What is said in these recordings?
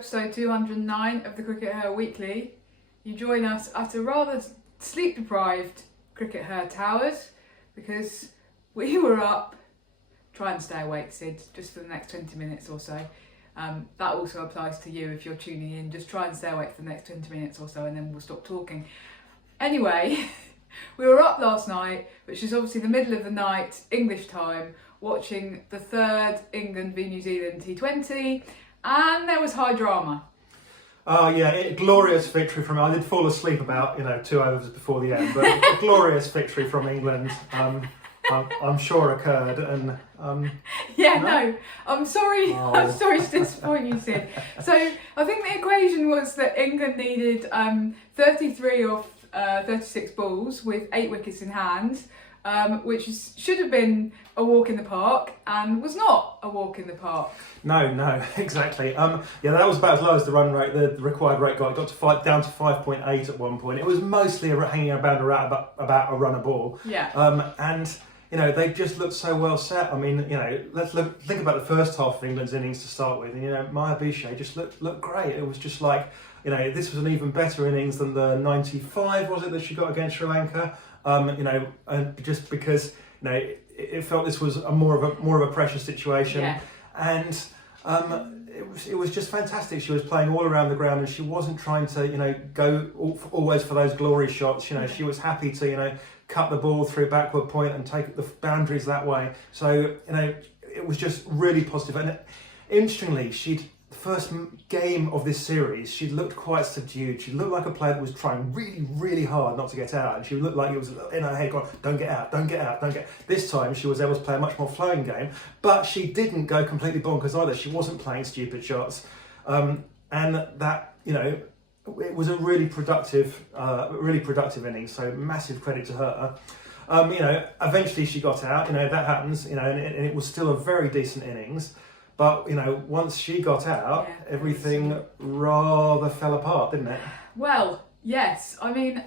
episode 209 of the CRICKETher Weekly. You join us at a rather sleep-deprived CRICKETher Towers because we were up. Try and stay awake, Sid, just for the next 20 minutes or so. That also applies to you if you're tuning in. Just try and stay awake for the next 20 minutes or so and then we'll stop talking. Anyway, we were up last night, which is obviously the middle of the night, English time, watching the third England v New Zealand T20, and there was high drama. Oh yeah, glorious victory from. I did fall asleep about 2 hours before the end, but a glorious victory from England. I'm sure occurred, and no, I'm sorry. Oh. I'm sorry to disappoint you, Sid. So I think the equation was that England needed 33 off 36 balls with 8 wickets in hand, which should have been a walk in the park and was not a walk in the park. No, exactly. That was about as low as the run rate, the required rate got. It got to down to 5.8 at one point. It was mostly hanging about a run a ball. Yeah. And they just looked so well set. I mean, let's think about the first half of England's innings to start with. And Maya Bichet just looked great. It was just like, this was an even better innings than the 95, was it, that she got against Sri Lanka? And just because it felt this was more of a pressure situation. Yeah. And it was just fantastic. She was playing all around the ground, and she wasn't trying to go always for those glory shots. She was happy to cut the ball through backward point and take the boundaries that way. So it was just really positive. And interestingly, the first game of this series, she looked quite subdued. She looked like a player that was trying really, really hard not to get out. And she looked like it was in her head going, don't get out, don't get out, don't get out. This time she was able to play a much more flowing game, but she didn't go completely bonkers either. She wasn't playing stupid shots. And that, it was a really productive inning. So massive credit to her. Eventually she got out, that happens, and it was still a very decent innings. But, once she got out, everything rather fell apart, didn't it? Well, yes. I mean,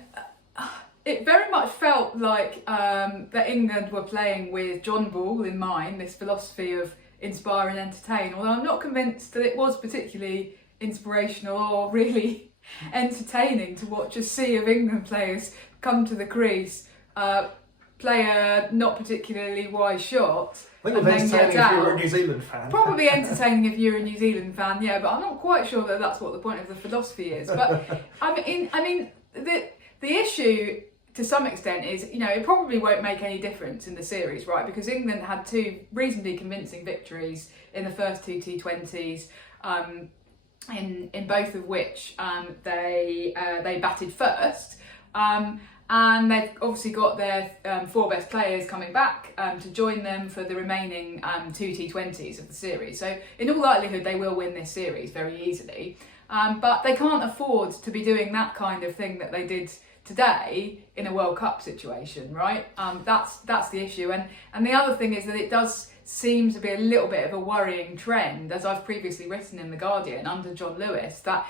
it very much felt like that England were playing with John Ball in mind, this philosophy of inspire and entertain, although I'm not convinced that it was particularly inspirational or really entertaining to watch a sea of England players come to the crease, play a not particularly wise shot. I think it was entertaining if you were a New Zealand fan. Probably entertaining if you're a New Zealand fan, yeah, but I'm not quite sure that that's what the point of the philosophy is. But I mean, the issue to some extent is, it probably won't make any difference in the series, right? Because England had 2 reasonably convincing victories in the first 2 T20s, in both of which they batted first. And they've obviously got their 4 best players coming back to join them for the remaining 2 T20s of the series. So in all likelihood, they will win this series very easily. But they can't afford to be doing that kind of thing that they did today in a World Cup situation, right? That's the issue. And the other thing is that it does seem to be a little bit of a worrying trend, as I've previously written in The Guardian under John Lewis, that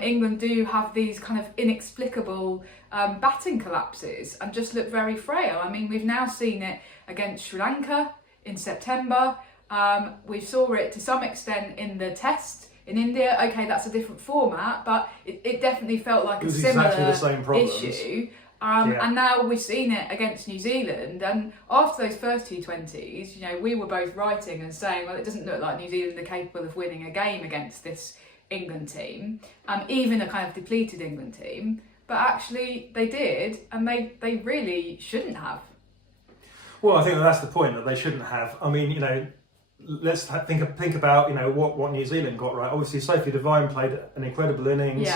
England do have these kind of inexplicable batting collapses and just look very frail. I mean, we've now seen it against Sri Lanka in September. We saw it to some extent in the test in India. Okay, that's a different format, but it definitely felt like a similar exactly the same problems. issue. And now we've seen it against New Zealand, and after those first T20s, we were both writing and saying, well, it doesn't look like New Zealand are capable of winning a game against this England team, even a kind of depleted England team. But actually they did, and they really shouldn't have. Well, I think that's the point, that they shouldn't have. I mean, let's think about what New Zealand got right. Obviously, Sophie Devine played an incredible innings,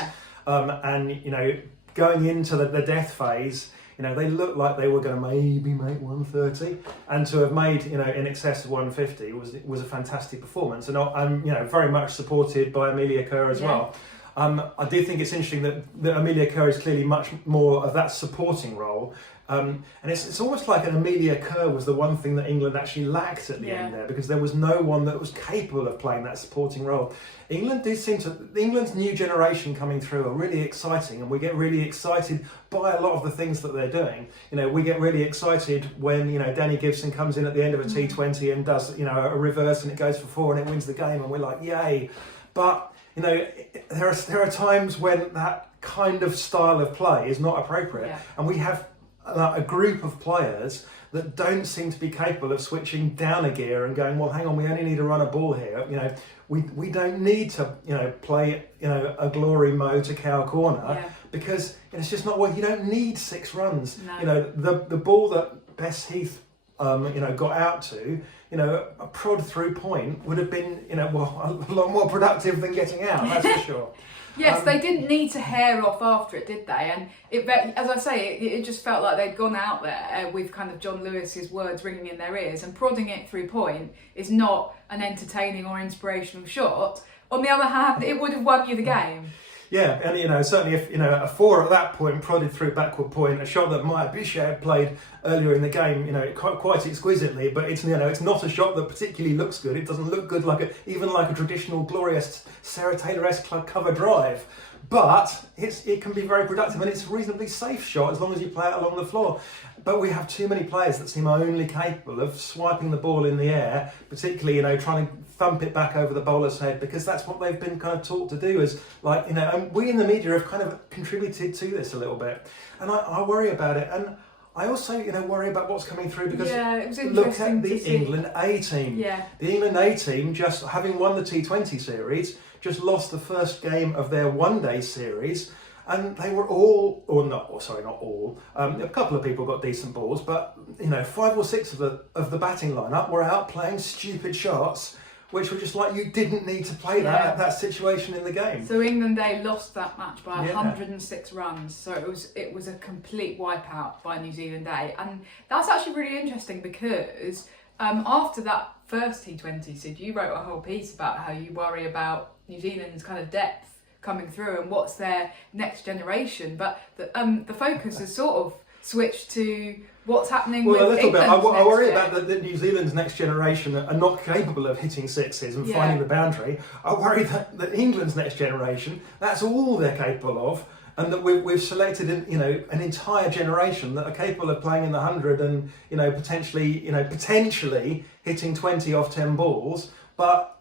and going into the death phase, they looked like they were going to maybe make 130, and to have made in excess of 150 was a fantastic performance, and I'm very much supported by Amelia Kerr as well. I do think it's interesting that Amelia Kerr is clearly much more of that supporting role. And it's almost like an Amelia Kerr was the one thing that England actually lacked at the end there, because there was no one that was capable of playing that supporting role. England's new generation coming through are really exciting, and we get really excited by a lot of the things that they're doing. We get really excited when Danny Gibson comes in at the end of a T20 and does a reverse and it goes for 4 and it wins the game, and we're like, yay. But you know, there are times when that kind of style of play is not appropriate, and we have a group of players that don't seem to be capable of switching down a gear and going, well, hang on, we only need to run a ball here. You know, we don't need to, you know, play, you know, a glory mode to cow corner, because it's just not what you don't need 6 runs. No. You know, the ball that Bess Heath, you know, got out to, you know, a prod through point would have been, you know, well, a lot more productive than getting out. That's for sure. Yes, they didn't need to hair off after it, did they? And it, as I say, it just felt like they'd gone out there with kind of John Lewis's words ringing in their ears, and prodding it through point is not an entertaining or inspirational shot. On the other hand, it would have won you the game. Yeah, and you know, certainly if, you know, a 4 at that point prodded through backward point, a shot that Maya Bichet had played earlier in the game, you know, quite exquisitely, but it's, you know, it's not a shot that particularly looks good. It doesn't look good even like a traditional glorious Sarah Taylor-esque cover drive. But it can be very productive, and it's a reasonably safe shot as long as you play it along the floor. But we have too many players that seem only capable of swiping the ball in the air, particularly, you know, trying to thump it back over the bowler's head, because that's what they've been kind of taught to do. Is like, you know, and we in the media have kind of contributed to this a little bit, and I worry about it. And I also, you know, worry about what's coming through, because it was look at the to see. England A team. Yeah. The England A team, just having won the T20 series, just lost the first game of their one-day series, and they were all, not all. A couple of people got decent balls, but you know, 5 or 6 of the batting lineup were out playing stupid shots, which were just like, you didn't need to play that situation in the game. So England A lost that match by 106 runs. So it was a complete wipeout by New Zealand A, and that's actually really interesting, because after that first T20, Sid, you wrote a whole piece about how you worry about New Zealand's kind of depth coming through and what's their next generation, but the focus has sort of switched to what's happening with a little England's bit. I worry next about that New Zealand's next generation are not capable of hitting sixes and finding the boundary. I worry that England's next generation, that's all they're capable of, and that we've selected an entire generation that are capable of playing in the 100 and potentially hitting 20 off 10 balls. But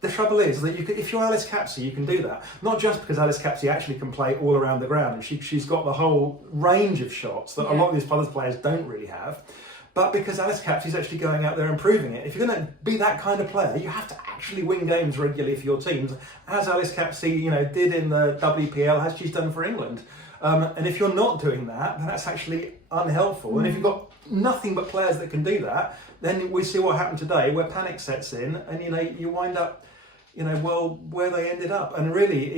the trouble is that if you're Alice Capsey, you can do that. Not just because Alice Capsey actually can play all around the ground, and she's got the whole range of shots that a lot of these other players don't really have, but because Alice Capsey's actually going out there and proving it. If you're going to be that kind of player, you have to actually win games regularly for your teams, as Alice Capsey, did in the WPL, as she's done for England. And if you're not doing that, then that's actually unhelpful. And if you've got nothing but players that can do that, then we see what happened today, where panic sets in, and you wind up, where they ended up. And really,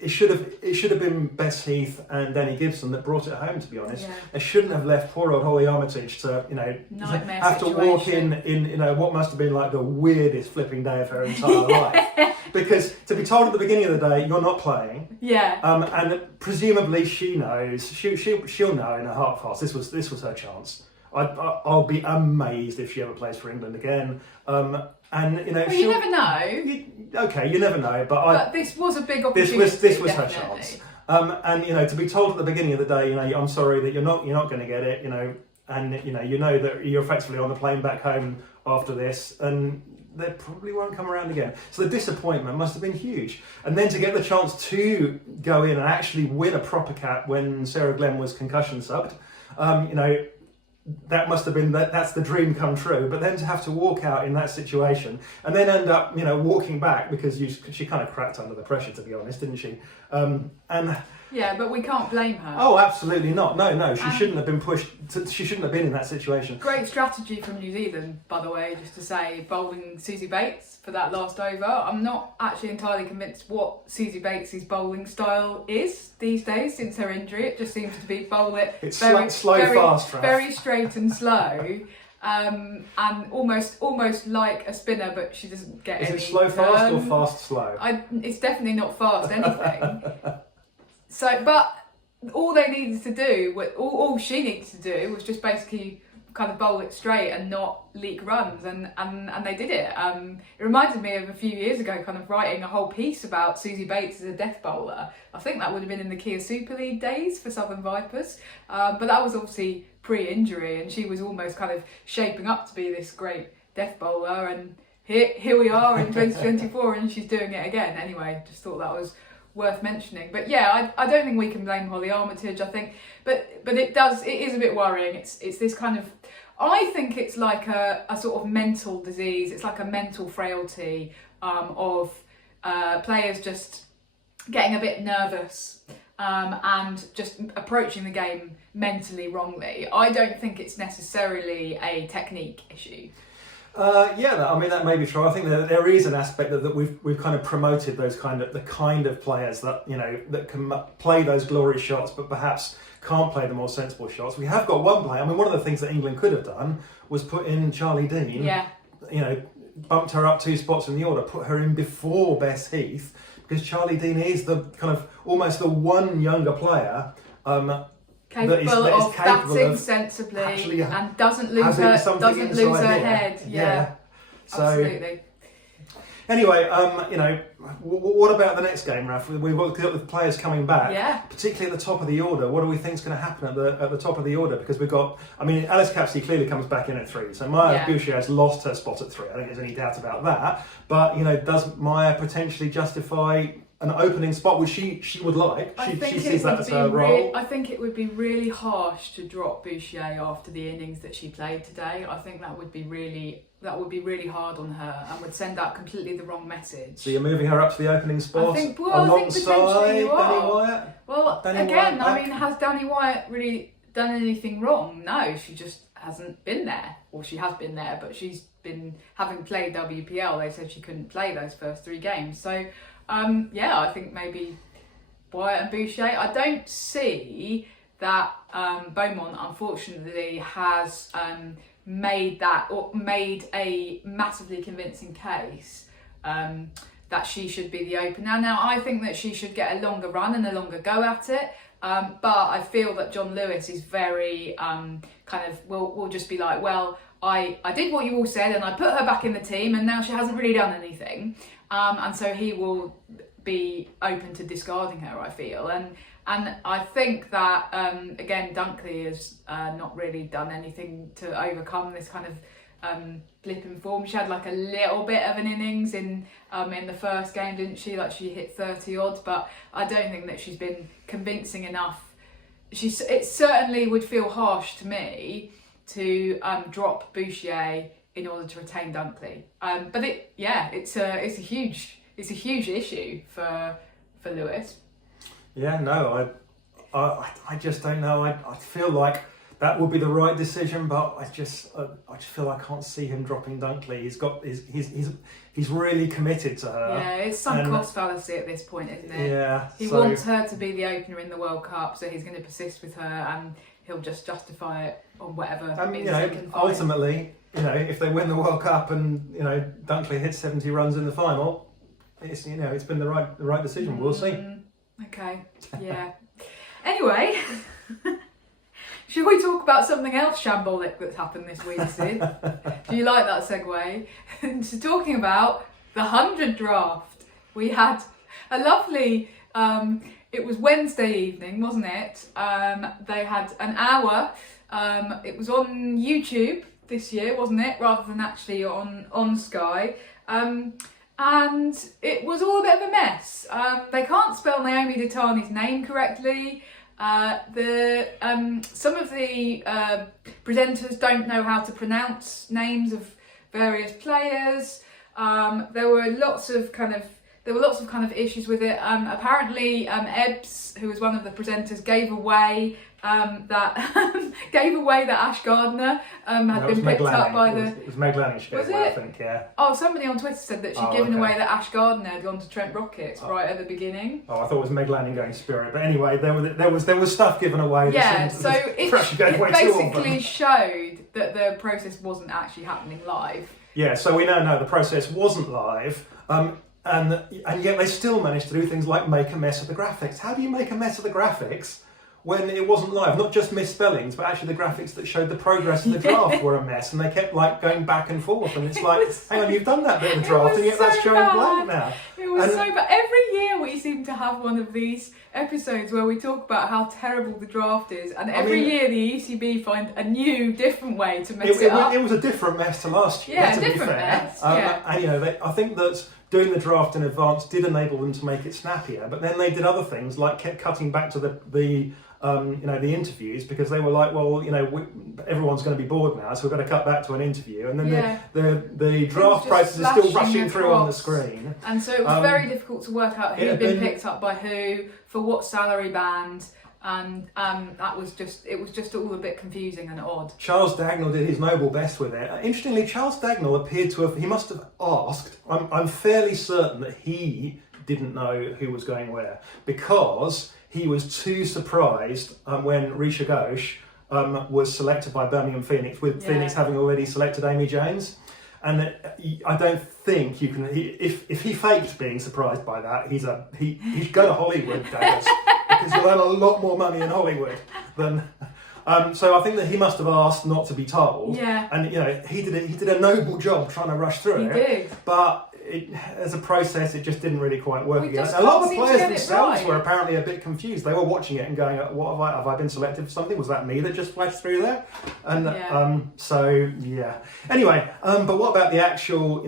it should have been Bess Heath and Danny Gibson that brought it home. To be honest, they shouldn't have left poor old Holly Armitage to nightmare have situation. to walk in what must have been like the weirdest flipping day of her entire life. Because to be told at the beginning of the day you're not playing, and presumably she knows, she'll know in her heart of hearts this was her chance. I'll be amazed if she ever plays for England again. You never know. You never know. But this was a big opportunity. This was her chance. And to be told at the beginning of the day, I'm sorry that you're not going to get it. And that you're effectively on the plane back home after this, and they probably won't come around again. So the disappointment must have been huge. And then to get the chance to go in and actually win a proper cap when Sarah Glenn was concussion subbed, that must have been that's the dream come true. But then to have to walk out in that situation and then end up walking back because she kind of cracked under the pressure, to be honest, didn't she? But we can't blame her. Oh, absolutely not. No, she shouldn't have been pushed. She shouldn't have been in that situation. Great strategy from New Zealand, by the way, just to say, bowling Susie Bates for that last over. I'm not actually entirely convinced what Susie Bates' bowling style is these days since her injury. It just seems to be bowl it very fast, very straight and slow. And almost like a spinner, but she doesn't get any. Is it slow fast or fast slow? It's definitely not fast anything. So, but all they needed to do, all she needed to do, was just basically kind of bowl it straight and not leak runs, and they did it. It reminded me of a few years ago, kind of writing a whole piece about Susie Bates as a death bowler. I think that would have been in the Kia Super League days for Southern Vipers, but that was obviously pre-injury, and she was almost kind of shaping up to be this great death bowler, and here we are in 2024 and she's doing it again. Anyway, just thought that was worth mentioning. But yeah, I don't think we can blame Holly Armitage. I think, but it is a bit worrying. It's this kind of, I think it's like a sort of mental disease. It's like a mental frailty of players just getting a bit nervous and just approaching the game mentally wrongly. I don't think it's necessarily a technique issue. I mean that may be true. I think that there is an aspect that we've kind of promoted those kind of players that that can play those glory shots, but perhaps can't play the more sensible shots. We have got one player. I mean, one of the things that England could have done was put in Charlie Dean. Yeah. Bumped her up 2 spots in the order, put her in before Bess Heath, because Charlie Dean is the kind of almost the one younger player. Capable of batting sensibly and doesn't lose her head. Yeah. So, absolutely. Anyway, what about the next game, Raf? We've got the players coming back, particularly at the top of the order. What do we think is going to happen at the top of the order? Because we've got, Alice Capsey clearly comes back in at 3, so Maya Boucher has lost her spot at 3. I don't think there's any doubt about that. But does Maya potentially justify an opening spot, which she would like? She sees that as her role. I think it would be really harsh to drop Boucher after the innings that she played today. I think that would be really hard on her and would send out completely the wrong message. So you're moving her up to the opening spot alongside Danny Wyatt? Well, has Danny Wyatt really done anything wrong? No, she just hasn't been there. Or she has been there, but she's been, having played WPL, they said she couldn't play those first 3 games. So, I think maybe Wyatt and Boucher. I don't see that Beaumont, unfortunately, has made a massively convincing case that she should be the opener. Now, I think that she should get a longer run and a longer go at it. But I feel that John Lewis is very will just be like, well, I did what you all said and I put her back in the team and now she hasn't really done anything. And so he will be open to discarding her, I feel. And I think that, again, Dunkley has not really done anything to overcome this kind of blip in form. She had like a little bit of an innings in the first game, didn't she? Like she hit 30 odd, but I don't think that she's been convincing enough. It certainly would feel harsh to me to drop Boucher in order to retain Dunkley. But it's a huge issue for Lewis. Yeah, no, I just don't know. I feel like that would be the right decision, but I just feel I can't see him dropping Dunkley. He's really committed to her. Yeah, it's some cost fallacy at this point, isn't it? Yeah. He wants her to be the opener in the World Cup, so he's going to persist with her, and he'll just justify it on whatever means he can find. Ultimately, if they win the World Cup and Dunkley hits 70 runs in the final, it's been the right decision. We'll see. Okay. Yeah. Anyway. Should we talk about something else shambolic that's happened this week, Sid? Do you like that segue? So talking about the 100 draft, we had a lovely, it was Wednesday evening, wasn't it? They had an hour, it was on YouTube this year, wasn't it? Rather than actually on Sky. And it was all a bit of a mess. They can't spell Naomi Ditani's name correctly. Some of the presenters don't know how to pronounce names of various players. There were lots of kind of issues with it. Apparently, Ebbs, who was one of the presenters, gave away that Ash Gardner had been picked up by the. It was Meg Lanning. She gave away, I think, yeah. Oh, somebody on Twitter said that she'd given away that Ash Gardner had gone to Trent Rockets right at the beginning. Oh, I thought it was Meg Lanning going Spirit, but anyway, there was stuff given away. Yeah, so it basically showed that the process wasn't actually happening live. Yeah, so we now know the process wasn't live. And yet they still managed to do things like make a mess of the graphics. How do you make a mess of the graphics when it wasn't live. Not just misspellings, but actually the graphics that showed the progress of the draft were a mess, and they kept like going back and forth. And it's like, hang on, you've done that bit of the draft, and yet so that's showing blank now. It was so bad. Every year we seem to have one of these episodes where we talk about how terrible the draft is, and every year the ECB find a new, different way to mess it up. It was a different mess to last year. Yeah, to different be fair. mess. And I think that doing the draft in advance did enable them to make it snappier, but then they did other things like kept cutting back to the interviews, because they were like, well, everyone's going to be bored now, so we've got to cut back to an interview, and then the draft process is still rushing through on the screen, and so it was very difficult to work out who'd been picked up by who for what salary band. And it was just all a bit confusing and odd. Charles Dagnall did his noble best with it. Interestingly, Charles Dagnall appeared to have, he must have asked, I'm fairly certain that he didn't know who was going where, because he was too surprised when Risha Ghosh was selected by Birmingham Phoenix, with Phoenix having already selected Amy Jones. And I don't think you can, if he faked being surprised by that, he's go to Hollywood, Daggers. Because you'll earn a lot more money in Hollywood than. So I think that he must have asked not to be told. Yeah. And he did a noble job trying to rush through it. He did. But as a process, it just didn't really quite work. A lot of the players themselves were apparently a bit confused. They were watching it and going, "What have I been selected for something? Was that me that just flashed through there?" And Anyway, but what about the actual,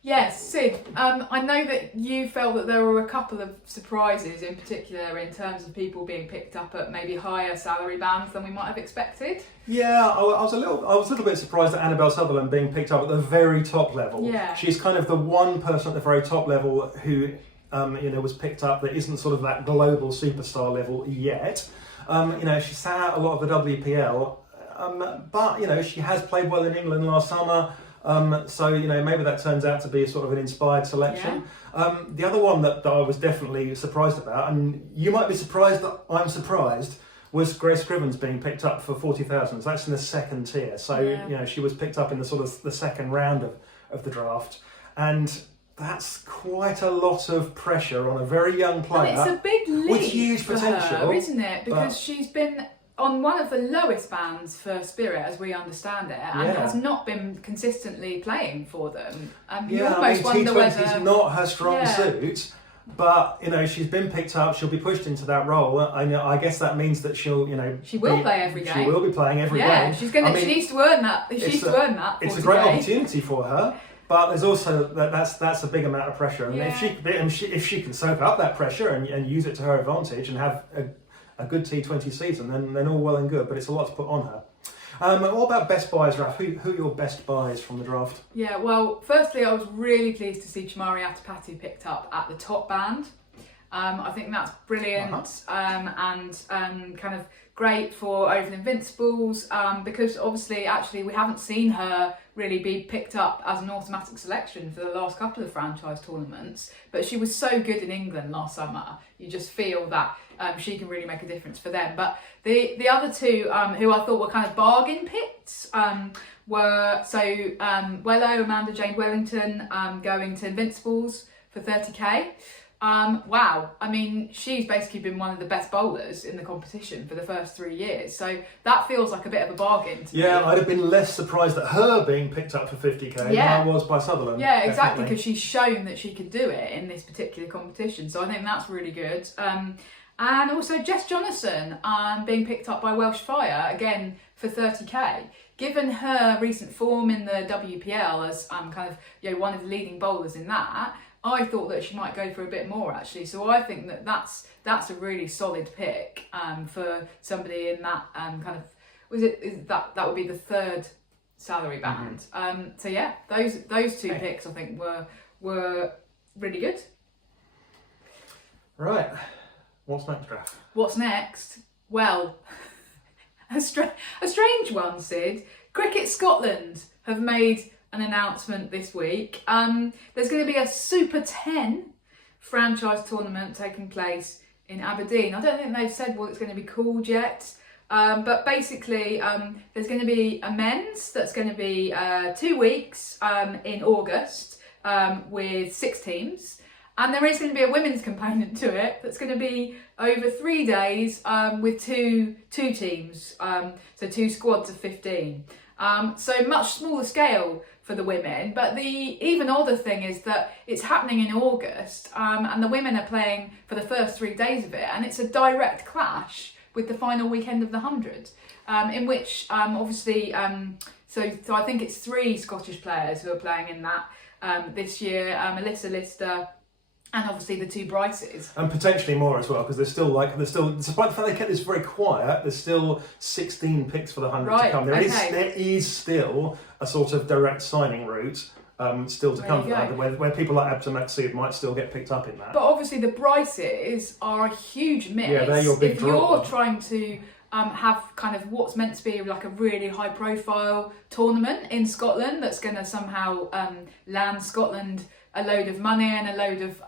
Yes, Sid, I know that you felt that there were a couple of surprises in particular in terms of people being picked up at maybe higher salary bands than we might have expected. Yeah, I was a little bit surprised at Annabelle Sutherland being picked up at the very top level. Yeah. She's kind of the one person at the very top level who was picked up that isn't sort of that global superstar level yet. She sat out a lot of the WPL, but she has played well in England last summer. So maybe that turns out to be sort of an inspired selection. Yeah. The other one that I was definitely surprised about, and you might be surprised that I'm surprised, was Grace Scrivens being picked up for 40,000. That's in the second tier. So she was picked up in the sort of the second round of the draft, and that's quite a lot of pressure on a very young player. And it's a big leap with huge potential, her, isn't it? Because she's been on one of the lowest bands for Spirit, as we understand it, and has not been consistently playing for them. You almost wonder whether T20's not her strong suit, but she's been picked up. She'll be pushed into that role. I guess that means that she'll, she will play every game. She will be playing every game. Yeah, she's gonna. She needs to earn that. She needs to earn that. It's a great opportunity for her. But there's also that's a big amount of pressure, and if she can soak up that pressure and use it to her advantage and have a good T20 season, then all well and good, but it's a lot to put on her. What about best buys, Raf? Who are your best buys from the draft? Yeah, well, firstly, I was really pleased to see Chamari Atapati picked up at the top band. I think that's brilliant and kind of great for Over the Invincibles, because obviously, actually, we haven't seen her really be picked up as an automatic selection for the last couple of franchise tournaments, but she was so good in England last summer. You just feel that she can really make a difference for them. But the other two who I thought were kind of bargain picks were Wello, Amanda Jane Wellington, going to Invincibles for 30k. Wow, I mean, she's basically been one of the best bowlers in the competition for the first 3 years, so that feels like a bit of a bargain to me. I'd have been less surprised at her being picked up for 50k than I was by Sutherland. Yeah, exactly, because she's shown that she could do it in this particular competition, so I think that's really good. And also Jess Jonathan being picked up by Welsh Fire, again, for 30k. Given her recent form in the WPL as kind of one of the leading bowlers in that, I thought that she might go for a bit more actually. So I think that that's a really solid pick for somebody in that kind of that would be the third salary band. So yeah, those two picks I think were really good. Right. What's next, Raf? What's next? Well, a strange one, Sid. Cricket Scotland have made an announcement this week. There's going to be a Super 10 franchise tournament taking place in Aberdeen. I don't think they've said what it's going to be called yet, but basically there's going to be a men's that's going to be 2 weeks in August with 6 teams. And there is going to be a women's component to it that's going to be over 3 days with two teams, so 2 squads of 15. So much smaller scale for the women, but the even odder thing is that it's happening in August, and the women are playing for the first 3 days of it, and it's a direct clash with the final weekend of the 100, in which obviously, so I think it's 3 Scottish players who are playing in that this year, Alyssa Lister, and obviously the 2 Bryces. And potentially more as well, because there's still, despite the fact they kept this very quiet, there's still 16 picks for the 100 to come. There is still a sort of direct signing route still to come for the 100, where people like Abdul Maksud might still get picked up in that. But obviously the Bryces are a huge miss. Yeah, they're your big if draw. You're trying to have kind of what's meant to be like a really high profile tournament in Scotland that's going to somehow land Scotland a load of money and a load of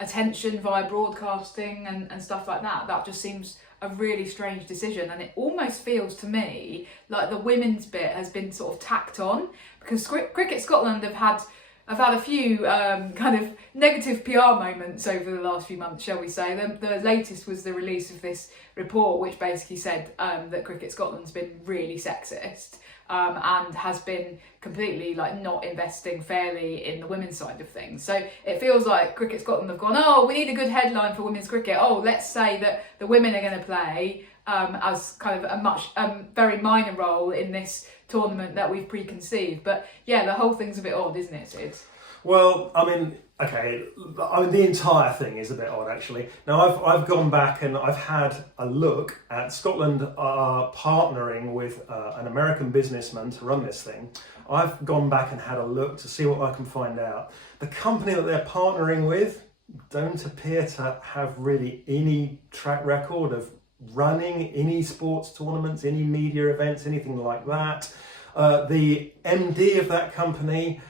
attention via broadcasting and stuff like that. That just seems a really strange decision, and it almost feels to me like the women's bit has been sort of tacked on, because Cricket Scotland have had a few kind of negative PR moments over the last few months, shall we say. The latest was the release of this report which basically said that Cricket Scotland's been really sexist and has been completely like not investing fairly in the women's side of things. So it feels like Cricket Scotland have gone, oh, we need a good headline for women's cricket. Oh, let's say that the women are going to play as kind of a much very minor role in this tournament that we've preconceived. But yeah, the whole thing's a bit odd, isn't it, Sid? Well, I mean, the entire thing is a bit odd, actually. Now, I've gone back and I've had a look at Scotland are partnering with an American businessman to run this thing. I've gone back and had a look to see what I can find out. The company that they're partnering with don't appear to have really any track record of running any sports tournaments, any media events, anything like that. The MD of that company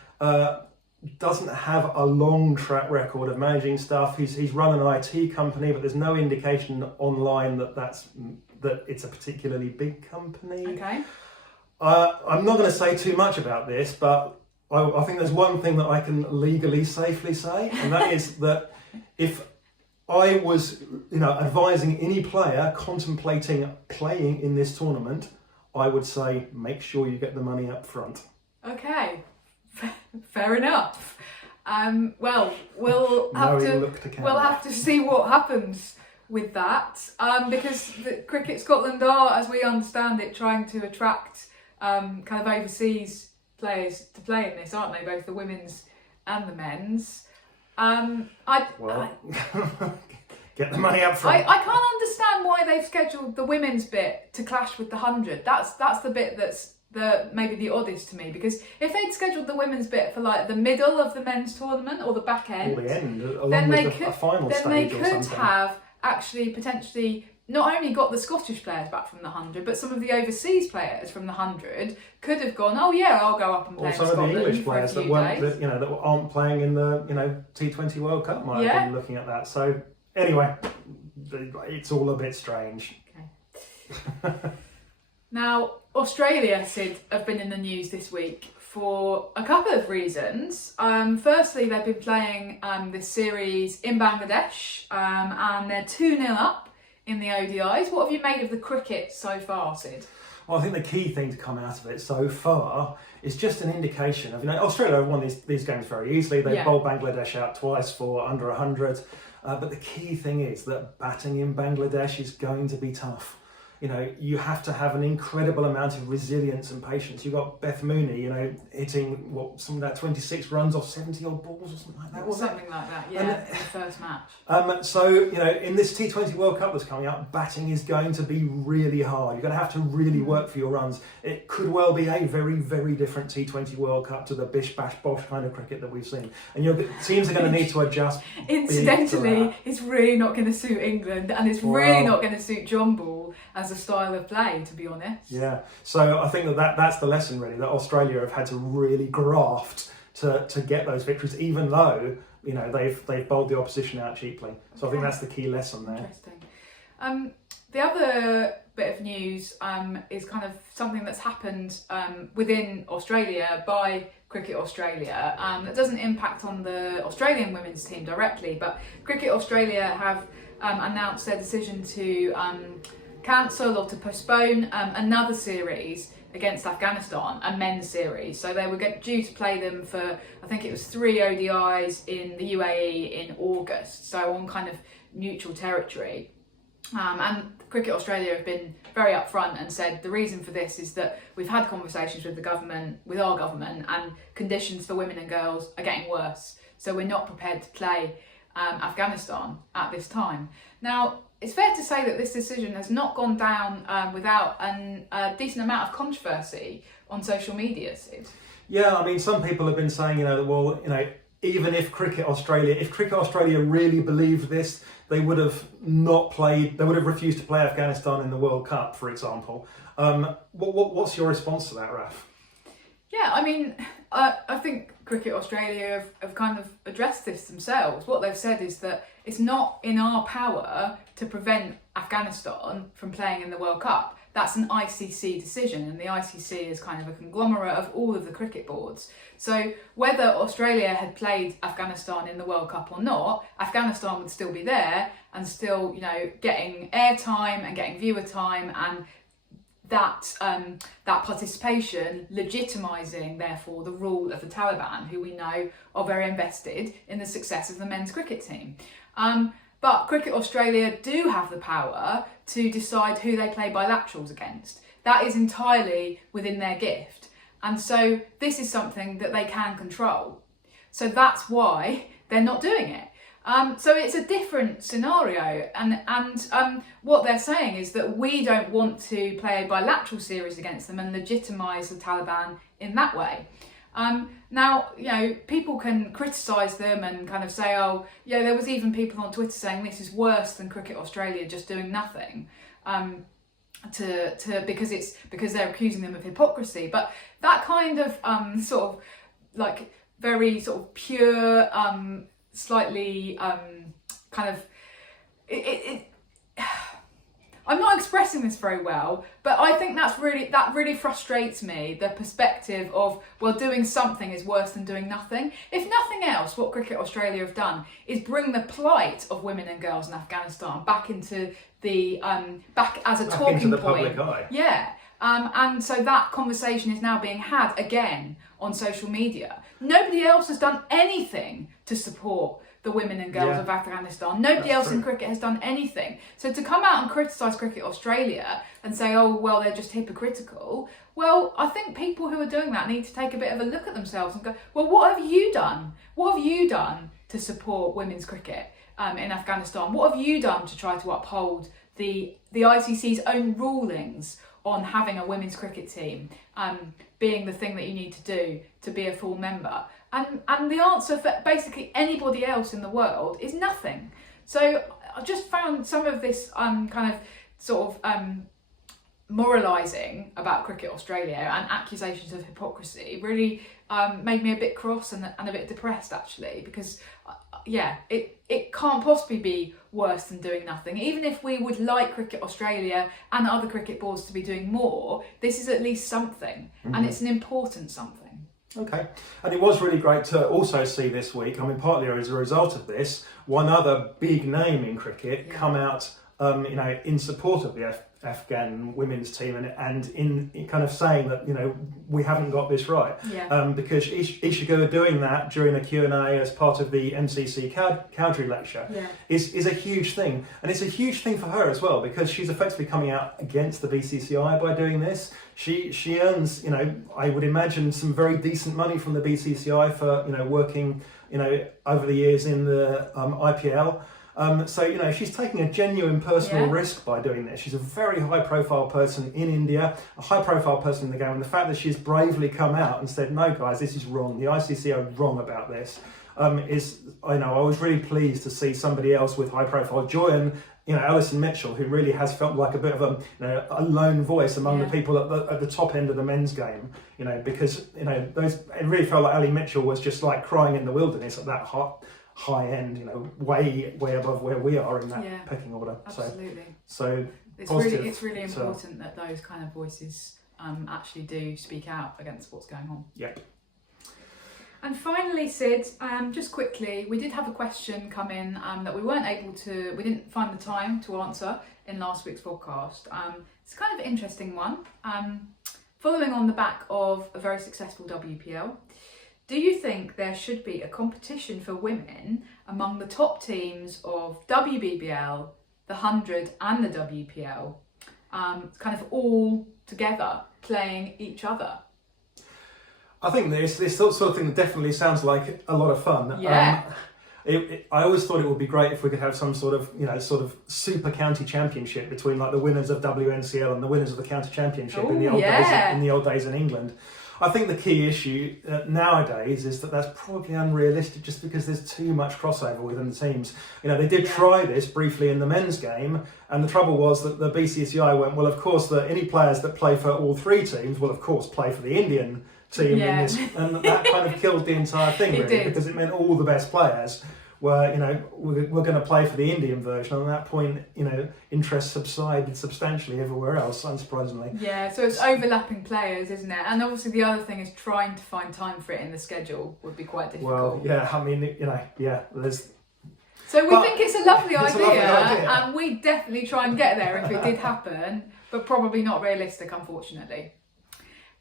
doesn't have a long track record of managing stuff. He's run an IT company, but there's no indication online that it's a particularly big company. Okay. I'm not going to say too much about this, but I think there's one thing that I can legally safely say, and that is that if I was, advising any player contemplating playing in this tournament, I would say make sure you get the money up front. Okay. Fair enough. Well, we'll have to see what happens with that, because the Cricket Scotland are, as we understand it, trying to attract kind of overseas players to play in this, aren't they? Both the women's and the men's. Get the money up front. I can't understand why they've scheduled the women's bit to clash with the 100. That's the bit that's maybe the oddest to me, because if they'd scheduled the women's bit for like the middle of the men's tournament or the back end, or the end, along then with a final stage, then they or could something. have actually potentially not only got the Scottish players back from the 100, but some of the overseas players from the 100 could have gone, oh yeah, I'll go up and play or in some Scotland of the English players for a that few weren't, days. that aren't playing in the T20 World Cup might have been looking at that. So anyway, it's all a bit strange. Okay. Now, Australia, Sid, have been in the news this week for a couple of reasons. Firstly, they've been playing this series in Bangladesh, and they're 2-0 up in the ODIs. What have you made of the cricket so far, Sid? Well, I think the key thing to come out of it so far is just an indication of, Australia have won these games very easily. They bowled Bangladesh out twice for under 100. But the key thing is that batting in Bangladesh is going to be tough. You have to have an incredible amount of resilience and patience. You've got Beth Mooney, hitting something like 26 runs off 70 odd balls or something like that. Something like that, yeah, in the first match. So, in this T20 World Cup that's coming up, batting is going to be really hard. You're going to have to really work for your runs. It could well be a very, very different T20 World Cup to the bish, bash, bosh kind of cricket that we've seen. And your teams are going to need to adjust. Incidentally, it's really not going to suit England, and it's really not going to suit John Ball as a style of play, to be honest. Yeah, so I think that's the lesson really, that Australia have had to really graft to get those victories, even though they've bowled the opposition out cheaply. So I think that's the key lesson there. Interesting. The other bit of news is kind of something that's happened within Australia by Cricket Australia that doesn't impact on the Australian women's team directly, but Cricket Australia have announced their decision to cancel or to postpone another series against Afghanistan, a men's series. So they were due to play them for, I think it was 3 ODIs in the UAE in August, so on kind of neutral territory. And Cricket Australia have been very upfront and said the reason for this is that we've had conversations with the government, with our government, and conditions for women and girls are getting worse. So we're not prepared to play Afghanistan at this time. Now, it's fair to say that this decision has not gone down without a decent amount of controversy on social media, Sid. Yeah, I mean, some people have been saying, even if Cricket Australia really believed this, they would have refused to play Afghanistan in the World Cup, for example. What's your response to that, Raf? Yeah, I mean, I think Cricket Australia have kind of addressed this themselves. What they've said is that it's not in our power to prevent Afghanistan from playing in the World Cup. That's an ICC decision, and the ICC is kind of a conglomerate of all of the cricket boards. So whether Australia had played Afghanistan in the World Cup or not, Afghanistan would still be there and still, getting airtime and getting viewer time, and that participation legitimising, therefore, the rule of the Taliban, who we know are very invested in the success of the men's cricket team. But Cricket Australia do have the power to decide who they play bilaterals against. That is entirely within their gift. And so this is something that they can control. So that's why they're not doing it. So it's a different scenario, and what they're saying is that we don't want to play a bilateral series against them and legitimise the Taliban in that way. Now, people can criticise them and kind of say, oh, yeah, there was even people on Twitter saying this is worse than Cricket Australia just doing nothing, because they're accusing them of hypocrisy. But that kind of sort of like very sort of pure, slightly kind of I'm not expressing this very well, but I think that really frustrates me, the perspective of, well, doing something is worse than doing nothing. If nothing else, what Cricket Australia have done is bring the plight of women and girls in Afghanistan back into the back as a talking point. Public eye. Yeah. And so that conversation is now being had again on social media. Nobody else has done anything to support the women and girls of Afghanistan. Nobody else in cricket has done anything. So to come out and criticise Cricket Australia and say, oh, well, they're just hypocritical, well, I think people who are doing that need to take a bit of a look at themselves and go, well, what have you done? What have you done to support women's cricket in Afghanistan? What have you done to try to uphold the ICC's own rulings on having a women's cricket team being the thing that you need to do to be a full member? And the answer for basically anybody else in the world is nothing. So I just found some of this kind of sort of moralising about Cricket Australia and accusations of hypocrisy really made me a bit cross and a bit depressed, actually, because it can't possibly be worse than doing nothing. Even if we would like Cricket Australia and other cricket boards to be doing more, this is at least something, and it's an important something. Okay, and it was really great to also see this week, I mean, partly as a result of this, one other big name in cricket come out, in support of the Afghan women's team and in kind of saying that, we haven't got this right. Because Ishiga doing that during the Q&A as part of the MCC Cowdrey lecture is a huge thing. And it's a huge thing for her as well, because she's effectively coming out against the BCCI by doing this. She earns, I would imagine, some very decent money from the BCCI for, working, over the years in the IPL. So, she's taking a genuine personal risk by doing this. She's a very high-profile person in India, a high-profile person in the game, and the fact that she's bravely come out and said, no, guys, this is wrong. The ICC are wrong about this. I was really pleased to see somebody else with high-profile joy, and, Alison Mitchell, who really has felt like a bit of a lone voice among the people at the top end of the men's game, because, it really felt like Ali Mitchell was just like crying in the wilderness at that high end, way above where we are in that pecking order. Absolutely. So positive. It's really important that those kind of voices actually do speak out against what's going on. Yep. And finally, Sid, just quickly, we did have a question come in that we didn't find the time to answer in last week's podcast. It's kind of an interesting one. Following on the back of a very successful WPL, do you think there should be a competition for women among the top teams of WBBL, the 100 and the WPL, kind of all together playing each other? I think this sort of thing definitely sounds like a lot of fun. Yeah. I always thought it would be great if we could have some sort of super county championship between like the winners of WNCL and the winners of the county championship in the old days in England. I think the key issue nowadays is that that's probably unrealistic just because there's too much crossover within the teams. They did try this briefly in the men's game, and the trouble was that the BCCI went, well, of course, any players that play for all three teams will, of course, play for the Indian team in this, and that kind of killed the entire thing, really, because it meant all the best players were going to play for the Indian version, and at that point, interest subsided substantially everywhere else, unsurprisingly. Yeah, so it's overlapping players, isn't it? And obviously the other thing is trying to find time for it in the schedule would be quite difficult. Well, yeah, I mean, there's... So we think it's a lovely idea, and we definitely try and get there if it did happen, but probably not realistic, unfortunately.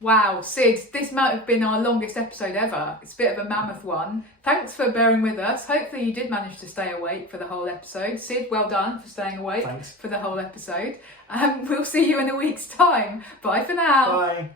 Wow, Sid, this might have been our longest episode ever. It's a bit of a mammoth one. Thanks for bearing with us. Hopefully you did manage to stay awake for the whole episode. Sid, well done for staying awake for the whole episode. We'll see you in a week's time. Bye for now. Bye.